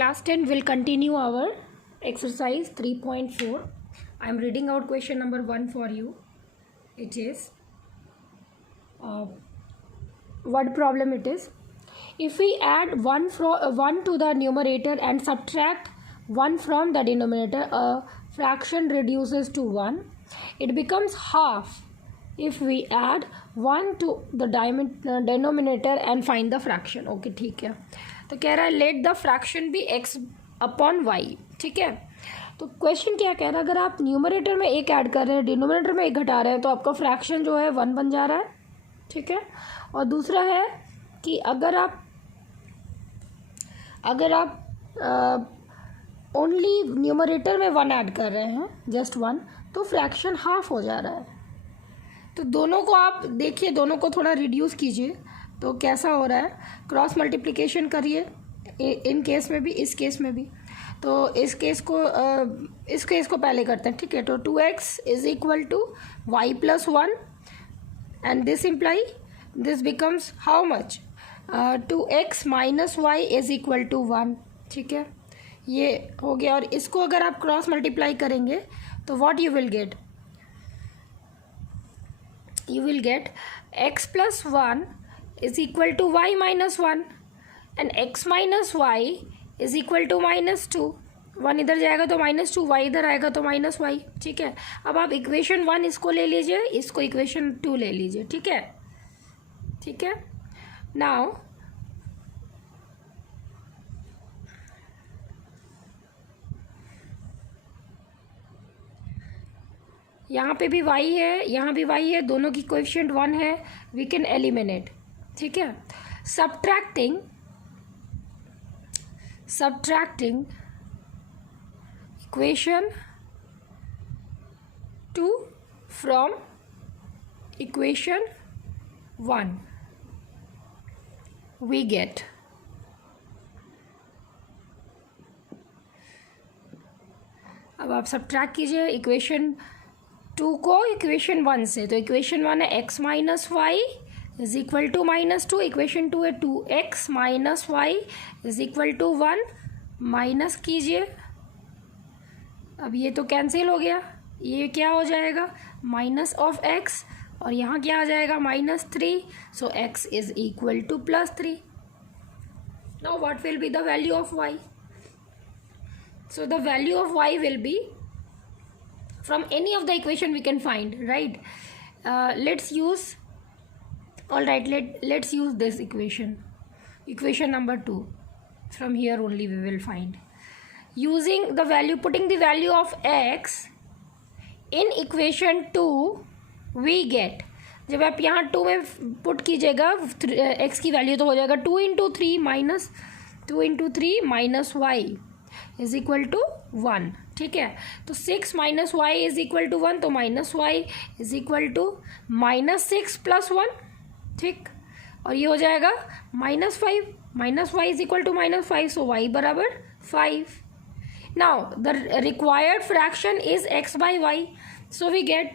Class 10 will continue our exercise 3.4. I am reading out question number 1 for you. It is what problem it is. If we add 1 to the numerator and subtract 1 from the denominator, a fraction reduces to 1. It becomes half if we add 1 to the denominator and find the fraction. Okay, ठीक है. तो कह रहा है let the fraction be X upon Y. ठीक है. तो question क्या कह रहा है, अगर आप न्यूमरेटर में एक ऐड कर रहे हैं, डिनोमिनेटर में एक घटा रहे हैं, तो आपका फ्रैक्शन जो है 1 बन जा रहा है. ठीक है. और दूसरा है कि अगर आप ओनली न्यूमरेटर में 1 ऐड कर रहे हैं, जस्ट 1, तो फ्रैक्शन हाफ हो जा रहा है. तो दोनों को आप देखिए, दोनों को थोड़ा रिड्यूस कीजिए तो कैसा हो रहा है. क्रॉस मल्टीप्लिकेशन करिए, इन केस में भी इस केस में भी. तो इस केस को पहले करते हैं. ठीक है. तो 2x is equal to Y plus 1 and this implies this becomes how much, 2x minus Y is equal to 1. ठीक है. ये हो गया. और इसको अगर आप क्रॉस मल्टीप्लाई करेंगे तो what you will gate, you will get x plus 1 is equal to y minus 1 and x minus y is equal to minus 2. 1 इधर जाएगा तो minus 2, y इधर आएगा तो minus y. ठीक है. अब आप इक्वेशन 1 इसको ले लीजिए, इसको इक्वेशन 2 ले लीजिए. ठीक है. ठीक है. नाउ यहाँ पे भी y है, यहाँ भी y है, दोनों की कोएफिशिएंट 1 है. We can eliminate. ठीक है. Subtracting equation 2 from equation 1 we get अब आप सब्ट्रैक्ट कीजिए इक्वेशन 2 को इक्वेशन 1 से. तो इक्वेशन 1 है x minus Y is equal to minus 2. Equation 2 है 2x minus Y is equal to 1. Minus कीजिए. अब ये तो कैंसिल हो गया. ये क्या हो जाएगा, माइनस ऑफ x, और यहाँ क्या आ जाएगा, minus 3. So x is equal two plus 3. Now what will be the value of y. So the value of y will be from any of the equation we can find, right? Let's use, all right, let's use this equation number 2. From here only we will find, using the value, putting the value of x in equation 2 we get, जब आप यहाँ 2 में put कीजिएगा x की value तो हो जाएगा 2 into 3 minus Y is equal to 1. ठीक है. तो 6 minus Y is equal to 1, तो minus Y is equal to minus 6 plus 1. ठीक. और ये हो जाएगा minus 5. Minus Y is equal to minus 5, so Y बराबर 5. Now the required fraction is x by Y. So we get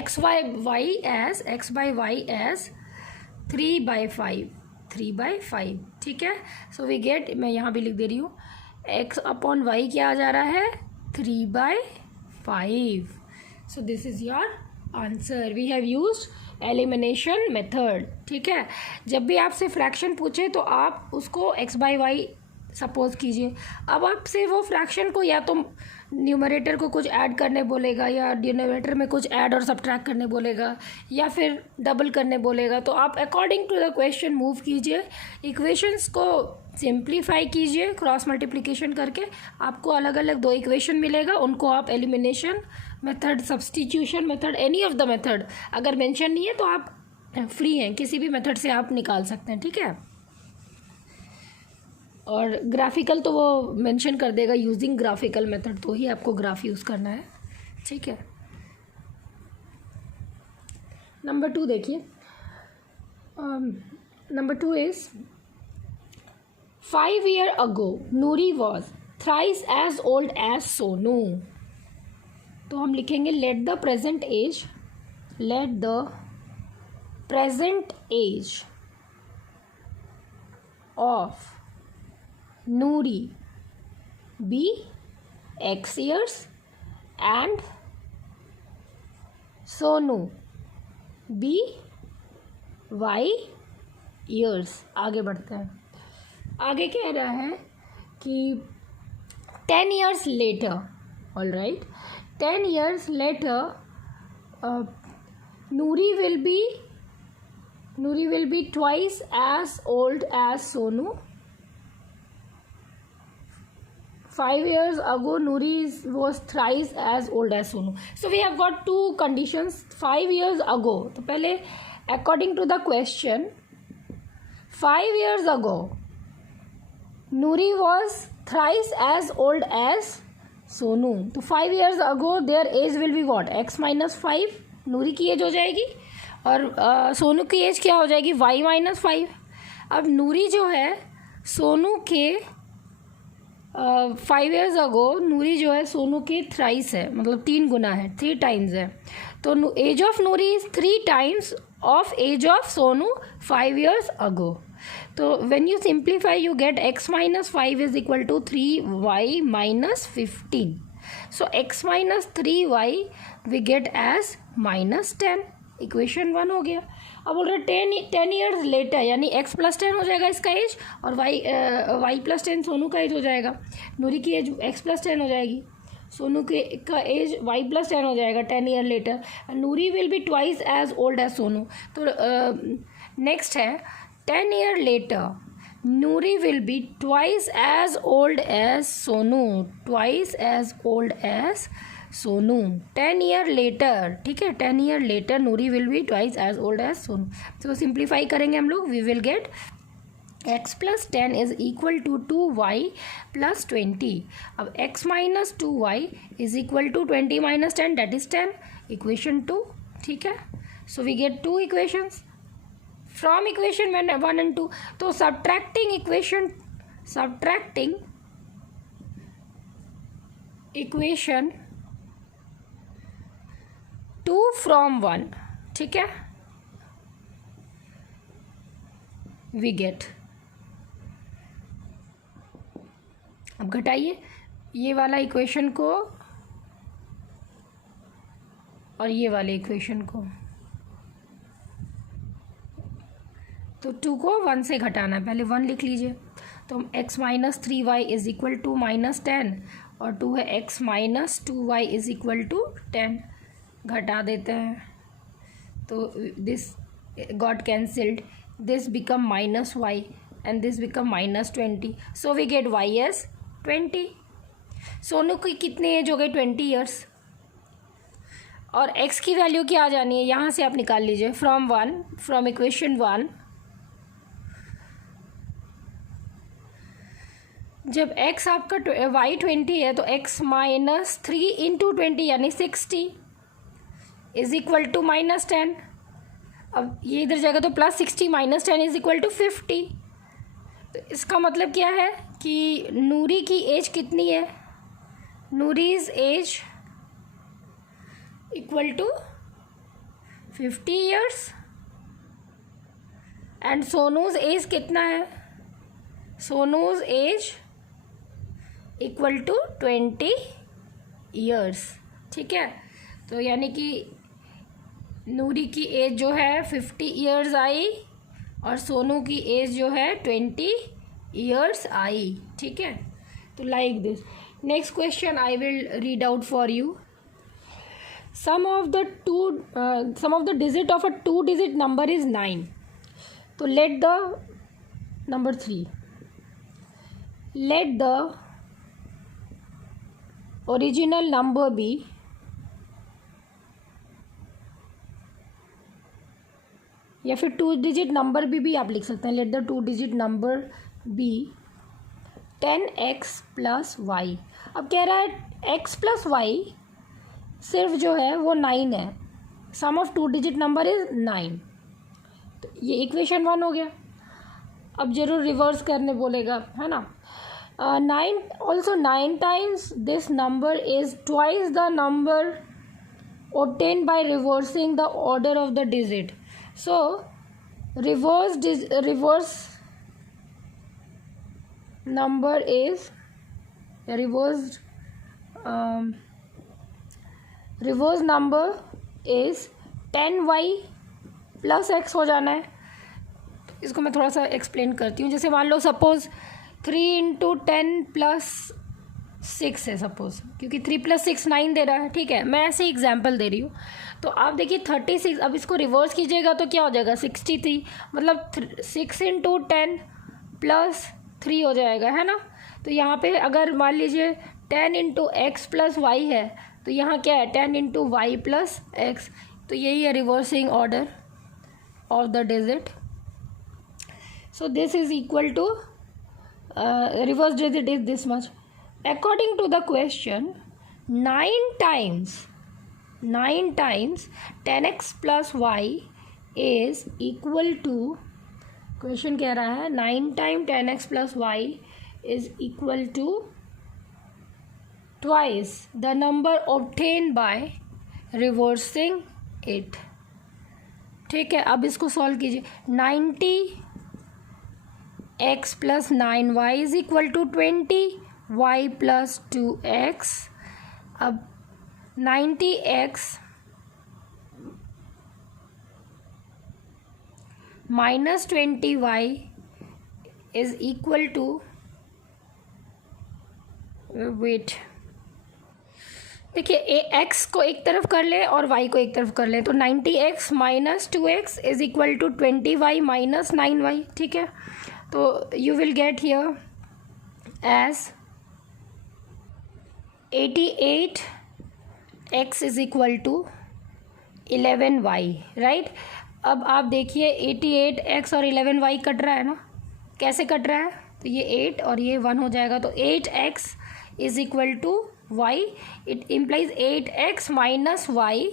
x by Y as 3/5. ठीक है. सो we gate, मैं यहाँ भी लिख दे रही हूँ, x अपॉन वाई क्या आ जा रहा है, 3/5. So this is your answer. We have used elimination method. ठीक है. जब भी आपसे फ्रैक्शन पूछे तो आप उसको x बाई वाई सपोज कीजिए. अब आपसे वो फ्रैक्शन को या तो न्यूमरेटर को कुछ ऐड करने बोलेगा, या डिनोमिनेटर में कुछ ऐड और सब्ट्रैक्ट करने बोलेगा, या फिर डबल करने बोलेगा. तो आप according to the question move कीजिए. इक्वेशंस को सिंप्लीफाई कीजिए क्रॉस मल्टीप्लिकेशन करके. आपको अलग अलग 2 इक्वेशन मिलेगा, उनको आप elimination method, substitution method, any of the method, अगर मेंशन नहीं है तो आप फ्री हैं, किसी भी मेथड से आप निकाल सकते हैं. ठीक है. और ग्राफिकल तो वो मेंशन कर देगा, यूजिंग ग्राफिकल मेथड, तो ही आपको ग्राफ यूज़ करना है. ठीक है. नंबर 2 देखिए. Number 2 is 5 years ago Nuri was thrice as old as Sonu. तो हम लिखेंगे let the present age of Noori, B X years, and Sonu, B Y years. आगे बढ़ते हैं. आगे कह रहा है कि 10 years later, all right, 10 years later, Noori will be twice as old as Sonu. 5 years ago, Noori was thrice as old as Sonu. So we have got two conditions. 5 years ago, तो पहले according to the question, 5 years ago, Noori was thrice as old as Sonu. तो 5 years ago their age will be what? X minus 5. नूरी की as हो जाएगी और सोनू की as क्या हो जाएगी? Y minus 5. अब नूरी जो है सोनू के 5 years ago, नूरी जो है सोनू के थ्राइस है, मतलब 3 गुना है, 3 times है. तो age of Noori is 3 times of age of Sonu 5 years ago. तो when you simplify you get x minus 5 is equal to 3y minus 15. So x minus 3y we get as minus 10. Equation 1 हो गया. अब बोल रहे 10 years later, यानी x plus 10 हो जाएगा इसका एज और y प्लस 10 सोनू का एज हो जाएगा. नूरी की एज x प्लस 10 हो जाएगी, सोनू के का एज y प्लस 10 हो जाएगा 10 year later. Noori will be twice as old as Sonu. तो नेक्स्ट है 10 year later, Noori will be twice as old as Sonu. Twice as old as Sonu. 10 year later, ठीक है, 10 year later Noori will be twice as old as Sonu. So simplify करेंगे हम लोग. We will get x plus 10 is equal to 2y plus 20. अब x minus 2y is equal to 20 minus 10, that is 10. Equation 2. ठीक है. So we get two equations from equation 1 and 2. तो subtracting equation 2 from 1, ठीक है, we get. अब घटाइए ये वाला equation को और ये वाले इक्वेशन को. तो 2 को 1 से घटाना है. पहले 1 लिख लीजिए. तो x minus 3y is equal to minus 10 और 2 है x minus 2y is equal to 10. घटा देते हैं तो this got cancelled. This become minus y and this become minus 20. So we get y as 20. Sonu की कितनी एज हो गई? 20 years. और x की वैल्यू क्या आ जानी है? यहाँ से आप निकाल लीजिए फ्रॉम इक्वेशन 1. जब x आपका y 20 है तो x माइनस 3 इंटू 20 यानी 60 इज इक्वल टू माइनस 10. अब ये इधर जाएगा तो plus 60 minus 10 is equal to 50. तो इसका मतलब क्या है कि नूरी की एज कितनी है? Noori's age equal to 50 years and Sonu's age कितना है? Sonu's age equal to 20 years. ठीक है. तो यानी कि नूरी की एज जो है 50 years आई और सोनू की एज जो है 20 years आई. ठीक है. तो like this. Next question I will read out for you. Sum of the digit of a 2-digit number is 9. तो let the number 3. Let the original number be या फिर 2-digit नंबर भी आप लिख सकते हैं. Let the 2-digit number be 10x plus Y. अब कह रहा है x प्लस वाई सिर्फ जो है वो 9 है. सम ऑफ 2-digit नंबर इज 9. तो ये इक्वेशन 1 हो गया. अब जरूर रिवर्स करने बोलेगा, है ना. 9 also 9 times this number is twice the number obtained by reversing the order of the digit. So reverse number is reverse number is 10y plus x हो जाना है। इसको मैं थोड़ा सा एक्सप्लेन करती हूँ। जैसे मान लो सपोज 3 इंटू 10 प्लस 6 है सपोज, क्योंकि 3 प्लस 6 9 दे रहा है, ठीक है। मैं ऐसे एग्जांपल दे रही हूँ। तो आप देखिए 36, अब इसको रिवर्स कीजिएगा तो क्या हो जाएगा 63, मतलब 6 इंटू 10 प्लस 3 हो जाएगा, है ना। तो यहाँ पे अगर मान लीजिए 10 इंटू एक्स प्लस वाई है, तो यहाँ क्या है 10 इंटू वाई प्लस एक्स। तो यही है reversing order of the digit. So this is equal to reverse digit is this much. According to the question, 9 times 10x plus y is equal to, question कह रहा है 9 times 10x plus y is equal to twice the number obtained by reversing it। ठीक है, अब इसको solve कीजिए। 90 x plus 9y is equal to 20y plus 2x। अब 90x minus 20y is equal to, wait, देखिए x को एक तरफ कर लें और y को एक तरफ कर लें, तो 90x minus 2x is equal to 20y minus 9y, ठीक है। तो you will get here as 88x is equal to 11y, right. अब आप देखिए 88x और 11y कट रहा है ना, कैसे कट रहा है, तो ये 8 और ये 1 हो जाएगा, तो 8x is equal to y, it implies 8x minus y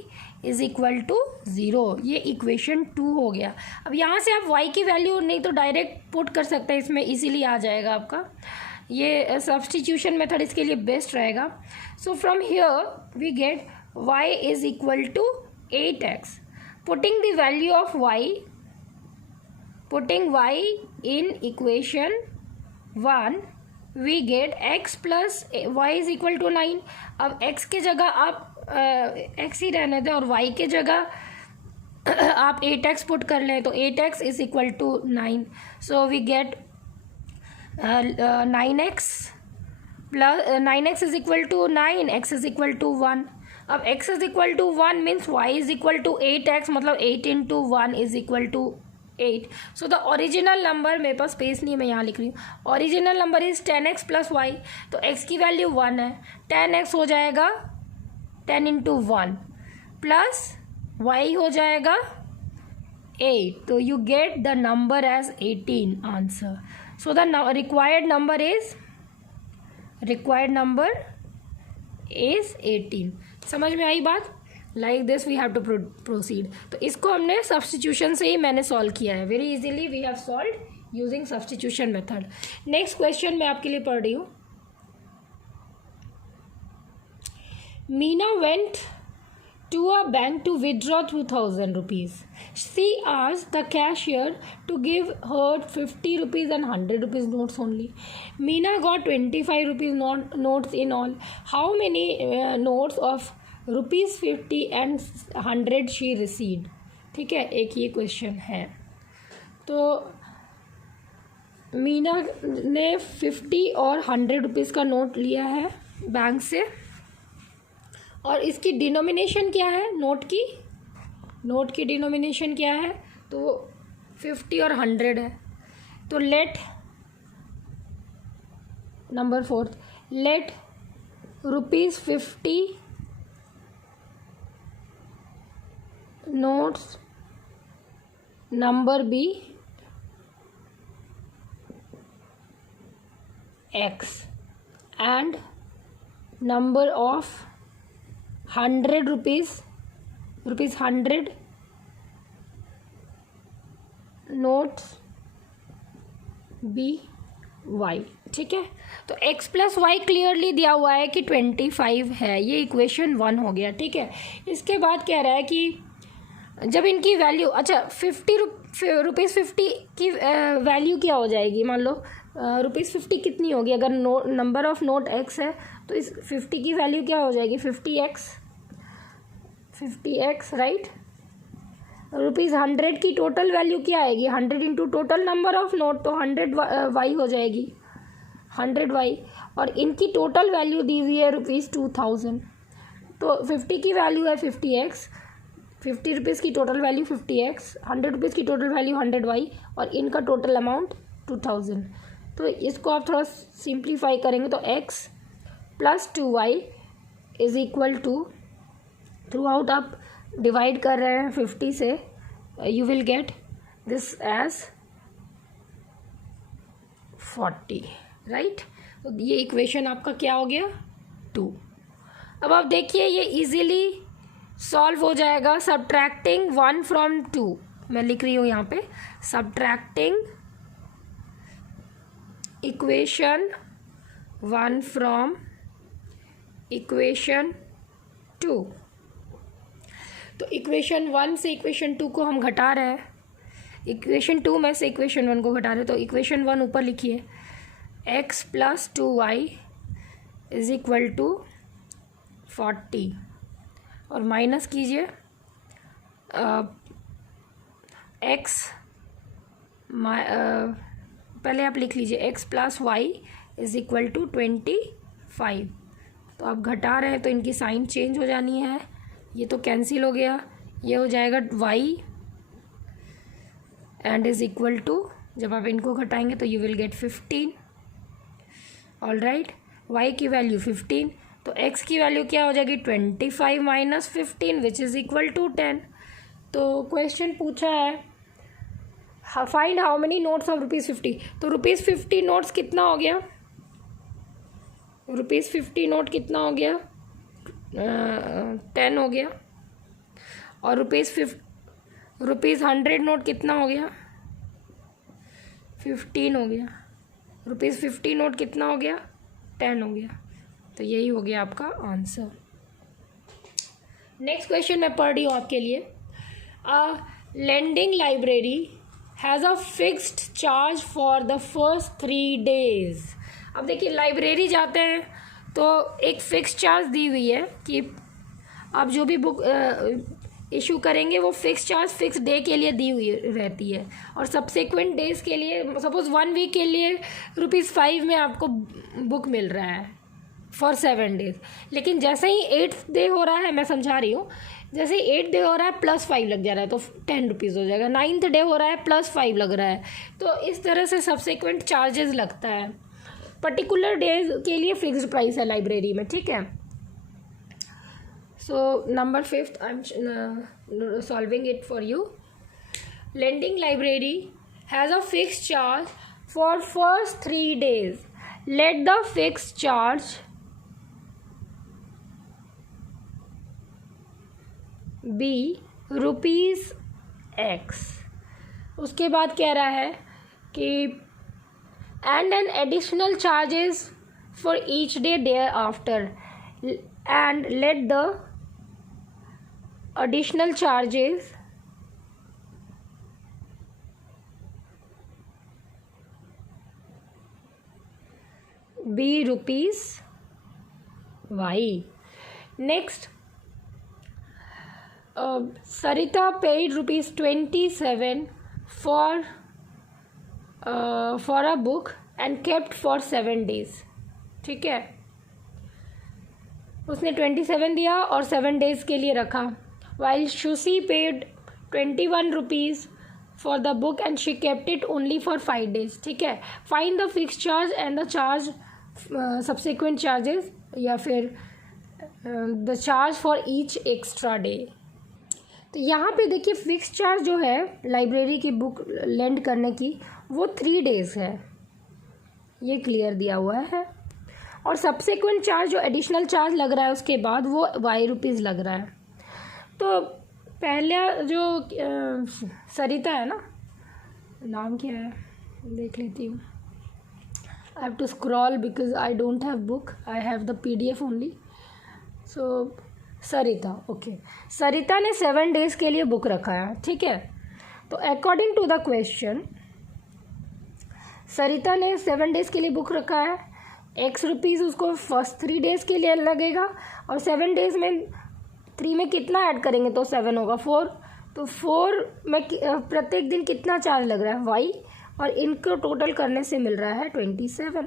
is equal to 0। ये इक्वेशन 2 हो गया। अब यहाँ से आप y की वैल्यू नहीं तो डायरेक्ट पुट कर सकते हैं, इसमें इजीली आ जाएगा आपका। ये सब्सटीट्यूशन मेथड इसके लिए बेस्ट रहेगा। So from here we get y is equal to 8x। Putting the value of y, putting y in equation 1 we get x plus y is equal to 9। अब x की जगह आप x ही रहने दें और y के जगह आप 8x पुट कर लें, तो 8x is equal to 9। So we get 9x plus 9x is equal to 9, x is equal to 1। अब x is equal to 1 means y is equal to 8x, मतलब 8 into 1 is equal to 8। So the original number, मेरे पास space नहीं है, मैं यहाँ लिख रही हूँ, original number is 10x plus y. तो x की वैल्यू 1 है, 10x हो जाएगा 10 इंटू 1 प्लस y हो जाएगा 8, तो you get the number as 18 answer. So the required number is 18। समझ में आई बात? Like this we have to proceed. तो इसको हमने सब्सटीट्यूशन से ही मैंने सॉल्व किया है, very easily we have solve using substitution method. Next question मैं आपके लिए पढ़ रही हूँ। Meena went to a bank to withdraw 2,000 rupees. She asked the cashier to give her 50 rupees and 100 rupees notes only. Meena got 25 rupees notes in all. How many notes of rupees 50 and 100 she received? ठीक है, एक ये question है। तो मीना ने 50 और 100 rupees का note लिया है बैंक से, और इसकी डिनोमिनेशन क्या है, नोट की डिनोमिनेशन क्या है, तो 50 और 100 है। तो let number 4, let rupees 50 notes number be x and number of 100 rupees 100 notes be y. ठीक है, तो x प्लस वाई क्लियरली दिया हुआ है कि 25 है, ये इक्वेशन 1 हो गया। ठीक है, इसके बाद कह रहा है कि जब इनकी वैल्यू, अच्छा 50 रुपीज़ 50 की वैल्यू क्या हो जाएगी, मान लो ₹50 कितनी होगी? अगर नंबर ऑफ नोट x है तो इस 50 की वैल्यू क्या हो जाएगी? 50x right. ₹100 की टोटल वैल्यू क्या आएगी? 100 into total number of note, तो 100y हो जाएगी, 100y। और इनकी टोटल वैल्यू दी हुई है ₹2000। तो 50 की वैल्यू है 50x, ₹50 की टोटल वैल्यू 50x, ₹100 की टोटल वैल्यू 100y, और इनका टोटल अमाउंट 2000। तो इसको आप थोड़ा सिंप्लीफाई करेंगे तो x plus 2y is equal to, through out आप डिवाइड कर रहे हैं 50 से, you will get this as 40 right. तो ये इक्वेशन आपका क्या हो गया? 2। अब आप देखिए ये इजीली सॉल्व हो जाएगा सब्ट्रैक्टिंग 1 फ्रॉम 2। मैं लिख रही हूँ यहाँ पे सब्ट्रैक्टिंग इक्वेशन 1 फ्रॉम इक्वेशन 2। तो इक्वेशन 1 से इक्वेशन 2 को हम घटा रहे हैं, इक्वेशन 2 में से इक्वेशन 1 को घटा रहे हैं। तो इक्वेशन 1 ऊपर लिखिए, x plus 2y is equal to 40, और माइनस कीजिए x, पहले आप लिख लीजिए x plus y is equal to 25। तो आप घटा रहे हैं तो इनकी साइन चेंज हो जानी है, ये तो कैंसिल हो गया, ये हो जाएगा y and is equal to, जब आप इनको घटाएंगे तो you will get 15। All right, y की वैल्यू 15, तो x की वैल्यू क्या हो जाएगी? 25 minus 15 which is equal to 10। तो क्वेश्चन पूछा है find how many notes of ₹50। तो ₹50 नोट्स कितना हो गया? ₹50 नोट कितना हो गया? 10 हो गया। और ₹100 नोट कितना हो गया? 15 हो गया। ₹50 नोट कितना हो गया? 10 हो गया। तो यही हो गया आपका आंसर। नेक्स्ट क्वेश्चन मैं पढ़ रही हूँ आपके लिए। Lending library has a fixed charge for the first 3 days। अब देखिए लाइब्रेरी जाते हैं तो एक फिक्स चार्ज दी हुई है कि आप जो भी बुक इशू करेंगे वो फिक्स चार्ज फिक्स डे के लिए दी हुई रहती है, और सब्सिक्वेंट डेज़ के लिए सपोज़ 1 वीक के लिए ₹5 में आपको बुक मिल रहा है फॉर 7 days। लेकिन जैसे ही 8th डे हो रहा है, मैं समझा रही हूँ, जैसे ही 8th डे हो रहा है +5 लग जा रहा है तो ₹10 हो जाएगा। 9th डे हो रहा है +5 लग रहा है, तो इस तरह से सब्सिक्वेंट चार्जेस लगता है। पर्टिकुलर डेज के लिए फिक्स्ड प्राइस है लाइब्रेरी में, ठीक है। So number 5th I am solving it for you. Lending library has a fixed charge for first 3 days। Let the fixed charge be ₹X। उसके बाद कह रहा है कि and an additional charges for each day thereafter, and let the additional charges be ₹Y। Next, Sarita paid ₹27 for a book and kept for 7 days। ठीक है, उसने 27 दिया और 7 days के लिए रखा। While Shusi paid ₹21 for the book and she kept it only for 5 days। ठीक है, find the fixed charge and the charge subsequent charges, या फिर the charge for each extra day। तो यहाँ पे देखिए फिक्स चार्ज जो है लाइब्रेरी की बुक लेंड करने की वो 3 days है, ये क्लियर दिया हुआ है। और सब्सिक्वेंट चार्ज जो एडिशनल चार्ज लग रहा है उसके बाद वो ₹Y लग रहा है। तो पहला जो सरिता है ना, नाम क्या है देख लेती हूँ, I have to scroll because I don't have book, I have the PDF only. So Sarita, okay, Sarita ने 7 days के लिए बुक रखा है, ठीक है। तो अकॉर्डिंग टू द क्वेश्चन सरिता ने 7 डेज़ के लिए बुक रखा है, एक्स रुपीज़ उसको फर्स्ट 3 डेज़ के लिए लगेगा, और 7 डेज़ में 3 में कितना ऐड करेंगे तो 7 होगा 4, तो 4 में प्रत्येक दिन कितना चार्ज लग रहा है वाई, और इनको टोटल करने से मिल रहा है 27।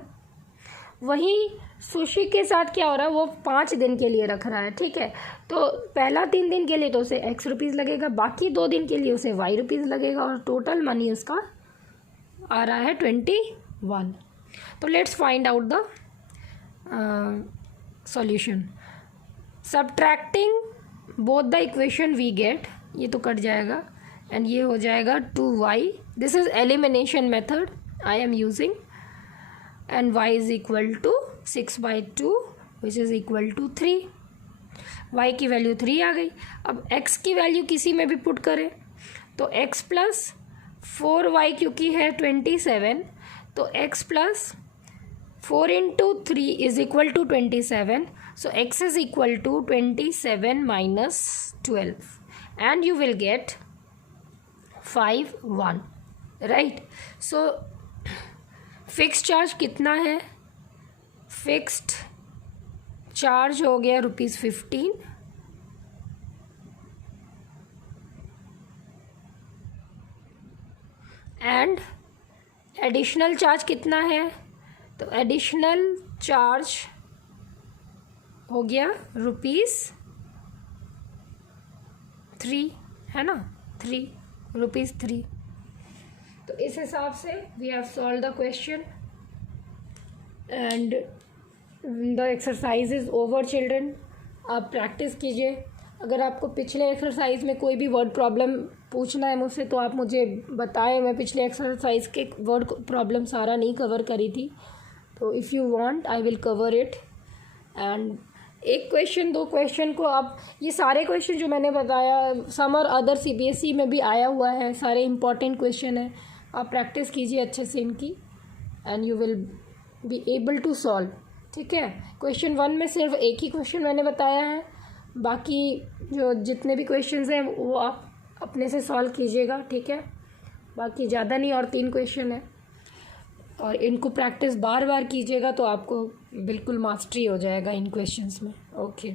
वहीं सुशी के साथ क्या हो रहा है, वो 5 दिन के लिए रख रहा है, ठीक है। तो पहला 3 दिन के लिए तो उसे एक्स रुपीज़ लगेगा, बाकी 2 दिन के लिए उसे वाई रुपीज़ लगेगा, और टोटल मनी उसका आ रहा है 21। तो let's find out the solution. Subtracting both the equation we get, ये तो कट जाएगा एंड ये हो जाएगा 2y, this is elimination method I am using, and y is equal to 6/2 which is equal to 3। y की वैल्यू 3 आ गई। अब x की वैल्यू किसी में भी पुट करें तो x प्लस 4y क्योंकि है 27, तो x plus 4 into 3 is equal to 27, so x is equal to 27 minus 12 and you will get 5 1, right? So fixed charge कितना है, फिक्स्ड चार्ज हो गया ₹15, एंड एडिशनल चार्ज कितना है, तो एडिशनल चार्ज हो गया ₹3, है ना, ₹3। तो इस हिसाब से we have solve the question and the exercise is over children. आप प्रैक्टिस कीजिए। अगर आपको पिछले एक्सरसाइज में कोई भी वर्ड प्रॉब्लम पूछना है मुझसे तो आप मुझे बताएं, मैं पिछले एक्सरसाइज के वर्ड प्रॉब्लम सारा नहीं कवर करी थी, तो if you want I will cover it. And एक क्वेश्चन 2 क्वेश्चन को आप, ये सारे क्वेश्चन जो मैंने बताया सम और अदर CBSE में भी आया हुआ है, सारे इंपॉर्टेंट क्वेश्चन है, आप प्रैक्टिस कीजिए अच्छे से इनकी and you will be able to solve, ठीक है। क्वेश्चन 1 में सिर्फ एक ही क्वेश्चन मैंने बताया है, बाकी जो जितने भी क्वेश्चंस हैं वो आप अपने से सॉल्व कीजिएगा, ठीक है। बाकी ज़्यादा नहीं, और 3 क्वेश्चन है और इनको प्रैक्टिस बार बार कीजिएगा तो आपको बिल्कुल मास्टरी हो जाएगा इन क्वेश्चंस में। ओके।